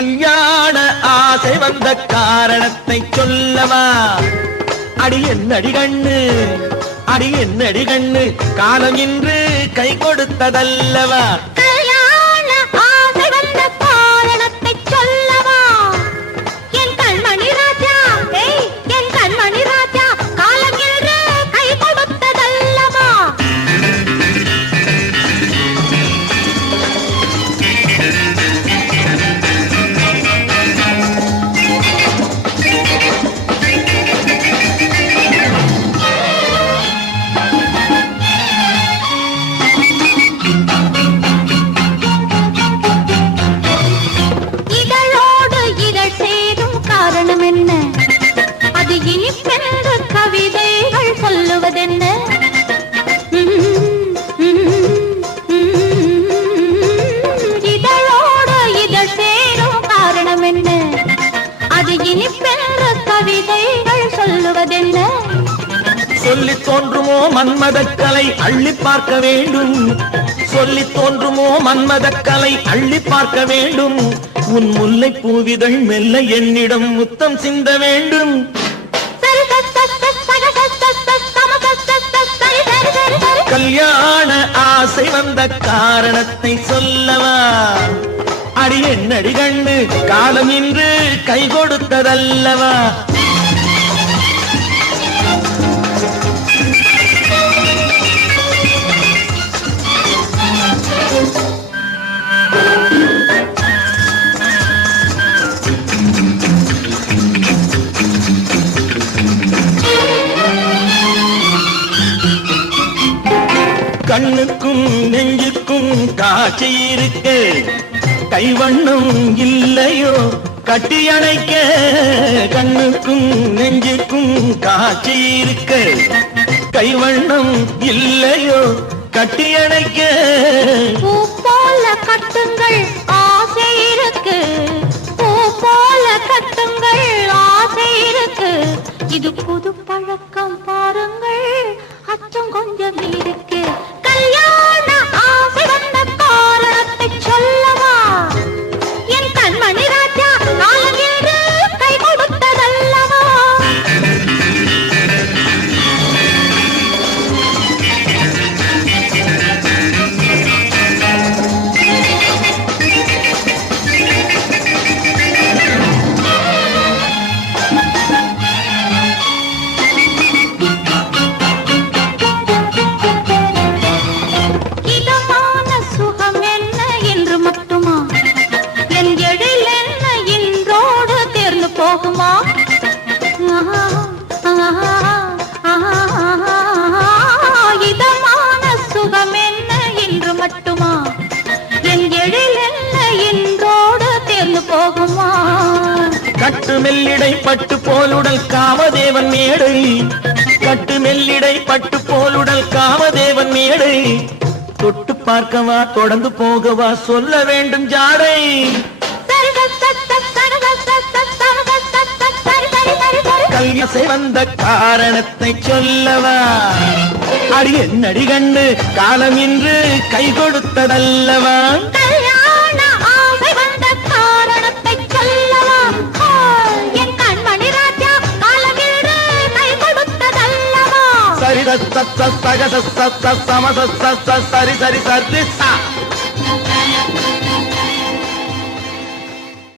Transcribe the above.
கல்யாண ஆசை வந்த காரணத்தை சொல்லவா? அடி என்னடி கண்ணு, அடி என்னடி கண்ணு, காலம் இன்று கை கொடுத்ததல்லவா? கல்யாண ஆசை வந்த காரணத்தை சொல்லவா? என் கண்மணி ராஜா, என் கண்மணி ராஜா, காலம் இன்று கை கொடுத்ததல்லவா? அது இனிப்பென்று கவிதைகள் சொல்லுவதென்ன? இதழோடு இதழ் சேரும் காரணம் என்ன? அது இனிப்பென்று கவிதைகள் சொல்லுவதென்ன? சொல்லி தோன்றுமோ மன்மதக்கலை அள்ளி பார்க்க வேண்டும், சொல்லி தோன்றுமோ மன்மதக்கலை அள்ளி பார்க்க வேண்டும். உன் முல்லை பூவிதழ் மெல்ல என்னிடம் முத்தம் சிந்த வேண்டும். கல்யாண ஆசை வந்த காரணத்தை சொல்லவா? அடி என்னடி கண்ணு, காலம் இன்று கை கொடுத்ததல்லவா? கண்ணுக்கும் நெஞ்சுக்கும் காட்சி இருக்கு, கைவண்ணம் இல்லையோ கட்டி அணைக்க? கண்ணுக்கும் நெஞ்சுக்கும் காட்சி இருக்கு, கைவண்ணம் இல்லையோ கட்டி அணைக்க? பூ போல கட்டுங்கள் ஆசை இருக்கு, பூ போல கட்டுங்கள் ஆசை இருக்கு. இது புது பழக்கம் பாருங்கள், அச்சம் கொஞ்சம் இருக்கு. கல்யாண ஆசை வந்த காரணத்தை சொல்லவா? என் கண்மணி ராஜா, காலம் என்று கை கொடுத்ததல்லவா? போகுமா? இதமான சுகம் என்ன என்று மட்டுமா? என் எழில் என்ன என்றோடு தேர்ந்து போகுமா? கட்டு மெல்லிடை பட்டு போலுடல் காமதேவன் மேடை, கட்டு மெல்லிடை பட்டு போலுடல் காமதேவன் மேடை. தொட்டு பார்க்கவா தொடர்ந்து போகவா சொல்ல வேண்டும் ஜாடை. கல்யாண வந்த காரணத்தை சொல்லவா? அடி என்னடி கண்டு, காலம் இன்று கை கொடுத்ததல்லவா? கல்யாண ஆசை வந்த காரணத்தை சொல்லவா? என் கண்மணி ராஜா, காலம் இன்று கை கொடுத்ததல்லவா? சரி சரி சரி சரி சரி